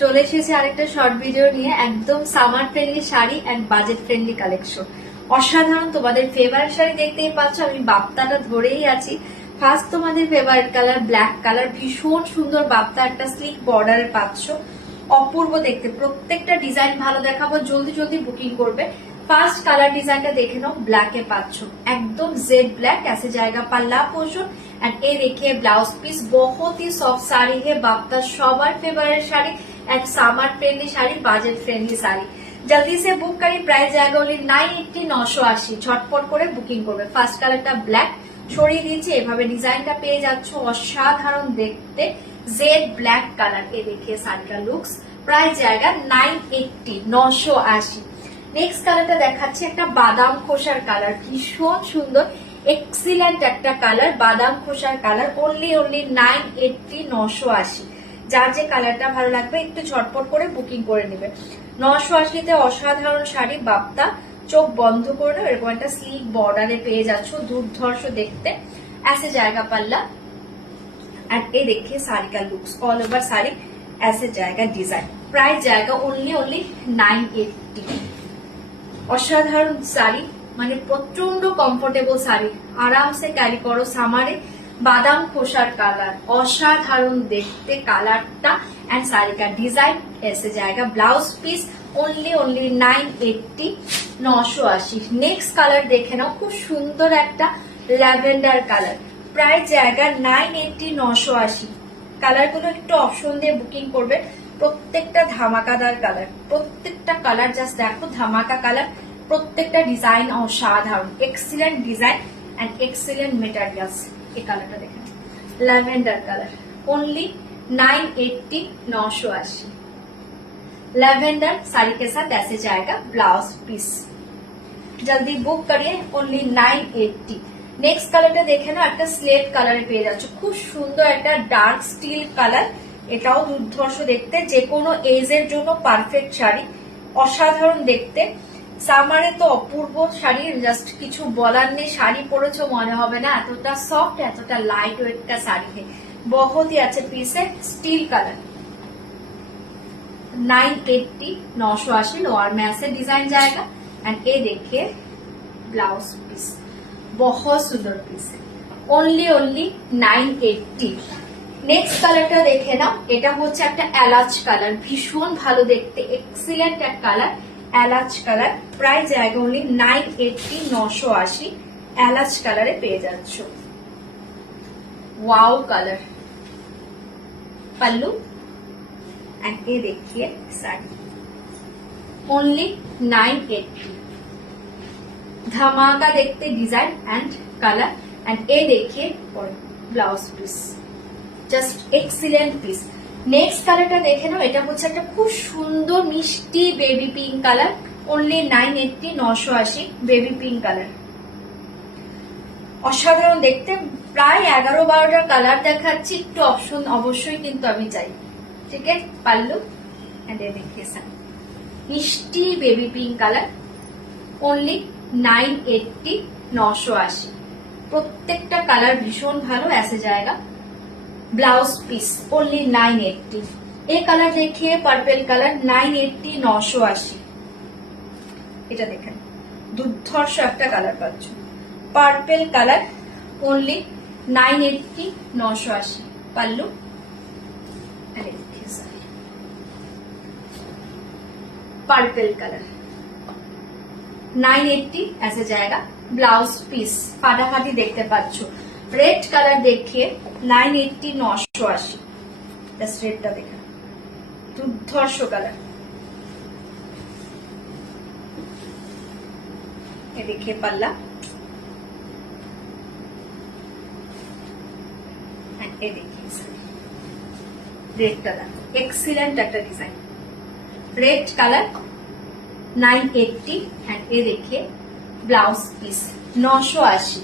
চলে এসেছি আরেকটা শর্ট ভিডিও নিয়ে, একদম summer friendly sari and budget friendly collection. অসাধারণ তোমাদের ফেভারিট শাড়ি দেখতেই পাচ্ছ, আমি বাপ্তাটা ধরেই আছি। ফার্স্ট তোমাদের ফেভারিট কালার ব্ল্যাক কালার, ভীষণ সুন্দর বাপ্তা, একটা স্লিক বর্ডারে পাচ্ছ, অপূর্ব দেখতে। প্রত্যেকটা ডিজাইন ভালো দেখাবো, জলদি জলদি বুকিং করবে। ফার্স্ট কালার ডিজাইনটা দেখে নাও, ব্ল্যাকে পাচ্ছ, একদম জেড ब्लैक, ऐसे जाएगा पल्ला पोर्शन एंड ये देखिए ब्लाउज पीस। बहुत ही सॉफ्ट साड़ी है, बाप्ता सबार फेवरेट शाड़ी एंड सामार friendly sari, budget friendly sari. जल्दी से बुक करी, प्राइस जाएगा ओनली 980 980। झटपट করে বুকিং করবে। ফার্স্ট কালারটা ব্ল্যাক ছড়িয়ে দিয়েছি, এভাবে ডিজাইনটা পেয়ে যাচ্ছ, অসাধারণ দেখতে, জেড ব্ল্যাক কালার। ये देखिए साड़ी का लुक्स, प्राइस जाएगा 980 980। নেক্সট কালারটা দেখাচ্ছি, একটা বাদাম খোসার কালার, ভীষণ সুন্দর এক্সিলেন্ট একটা কালার, বাদাম খোসার কালার। অনলি 980 980। যার যে কালারটা ভালো লাগবে একটু ঝটপট করে বুকিং করে নেবে। 980তে অসাধারণ শাড়ি, বাপ্তা চোখ বন্ধ করে নেবে। এরকম একটা স্লিক বর্ডারে পেয়ে যাচ্ছ, দুর্ধর্ষ দেখতে, ऐसे जाएगा पल्ला एंड ये देखिए साड़ी का लुक्स, ऑल ओवर साड़ी ऐसे जाएगा डिजाइन। प्राइस जाएगा ओनली 980। অসাধারণ শাড়ি, মানে প্রচন্ড কমফোর্টেবল শাড়ি, আরামসে ক্যারি করো সামারে। বাদাম খোসার কালার, অসাধারণ দেখতে কালারটা এন্ড শাড়ি কা ডিজাইন এসে জায়গা। Blouse piece only 980 980। Next colour দেখে নাও, খুব সুন্দর একটা ল্যাভেন্ডার কালার, প্রাইস জায়গা 980 980। কালারগুলো একটু অপশন দিয়ে বুকিং করবে, প্রত্যেকটা ধামাকাদার কালার, প্রত্যেকটা কালার জাস্ট দেখো, ধামাকা কালার, প্রত্যেকটা ডিজাইন অসাধারণ, excellent design and excellent materials. এই কালারটা দেখেন, lavender colour, only 980 980। Lavender sari के साथ ऐसे जाएगा ब्लाउज पीस। जल्दी बुक करिए, ओनली 980। নেক্সট কালারটা দেখে নাও, একটা স্লেট কালারে পেয়ে যাচ্ছ, খুব সুন্দর একটা ডার্ক স্টিল কালার, এটাও দুর্ধর্ষ দেখতে, যে কোনো এজের জন্য পারফেক্ট শাড়ি, অসাধারণ দেখতে। সামারে তো অপূর্ব শাড়ি, জাস্ট কিছু বলার নেই, শাড়ি পরেছো মনে হবে না, এতটা সফট এতটা লাইট ওয়েট का साड़ी है, बहुत ही अच्छे पीस है। स्टील कलर 980 980 लोअर में ऐसे डिजाइन जाएगा एंड ये देखिए ब्लाउज पीस, बहुत सुंदर पीस है, ओनली 980। নেক্সট কালারটা দেখে নাও, এটা হচ্ছে একটা এলাচ কালার, ভীষণ ভালো দেখতে, এক্সিলেন্ট এক কালার, এলাচ কালার। প্রাইস জায়গা ওনলি 980 980। এলাচ কালারে পেয়ে যাচ্ছ, वाओ कलर, पल्लू एंड ये देखिए साड़ी, ओनली 980। धमाका देखते डिजाइन एंड कलर एंड ये देखिए blouse piece, just excellent piece. Next কালারটা দেখে নাও, এটা হচ্ছে একটা খুব সুন্দর মিষ্টি baby pink colour, only 980 980। Baby pink colour, অসাধারণ দেখতে, প্রায় 11-12টা কালার দেখাচ্ছি, একটু অপশন অবশ্যই কিন্তু আমি চাই, ঠিক আছে। পাল্লু এন্ড এই দেখিয়ে মিষ্টি বেবি পিঙ্ক কালার, অনলি 980 980। প্রত্যেকটা কালার ভীষণ ভালো, ऐसे जाएगा ब्लाउज पीस, ओनली 980। ये कलर देखिए पर्पल कलर, 980 980। এটা দেখেন, দুর্ধর্ষ একটা কালার পাচ্ছ, পার্পল কালার, ओनली 980 980। पल्लू पर्पल कलर 980 ऐसे जाएगा। ब्लाउज पीस फाटाफाटी देखते पाচ্ছ। रेड कलर देखिए 980 980। জাস্ট রেডটা দেখেন, দুর্ধর্ষ কালার। ये देखिए पल्ला एंड ये देखिए रेड कलर, एक्सीलेंट একটা ডিজাইন, रेड कलर 980 एंड ये देखिए ब्लाउज पीस 980।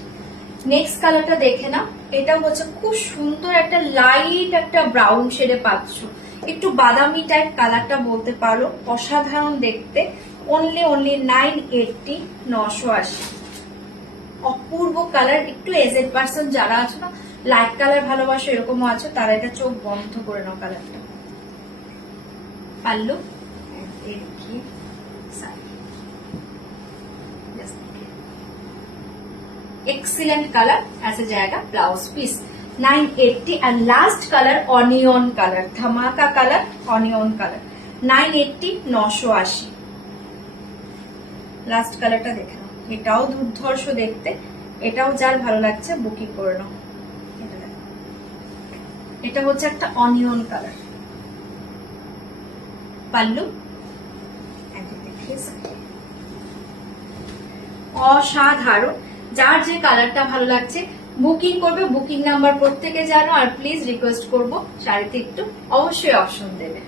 নেক্সট কালারটা দেখে না, এটা হচ্ছে খুব সুন্দর একটা লাইট একটা ব্রাউন শেডে পাচ্ছ, একটু বাদামি টাইপ কালারটা বলতে পারো, অসাধারণ দেখতে, অনলি 980 980। অপূর্ব কালার, একটু এজেড পার্সন যারা আছো না, লাইট কালার ভালোবাসো, এরকমও আছো, তারা এটা চোখ বন্ধ করে নাও কালারটা। পাল্লু এক্সিলেন্ট কালার আছে জায়গা blouse piece 980 and last color onion color ধামাকা কালার অনিয়ন কালার 980 980 লাস্ট কালারটা দেখে নাও এটাও দুর্ধর্ষ দেখতে এটাও যার ভালো লাগছে বুকিং করে নাও এটা হচ্ছে একটা অনিয়ন কালার পাল্লু অসাধারণ যার যে কালারটা ভালো লাগছে বুকিং করবে বুকিং নাম্বার প্রত্যেকে জানো আর প্লিজ রিকোয়েস্ট করবো শাড়িতে একটু অবশ্যই অপশন দেবে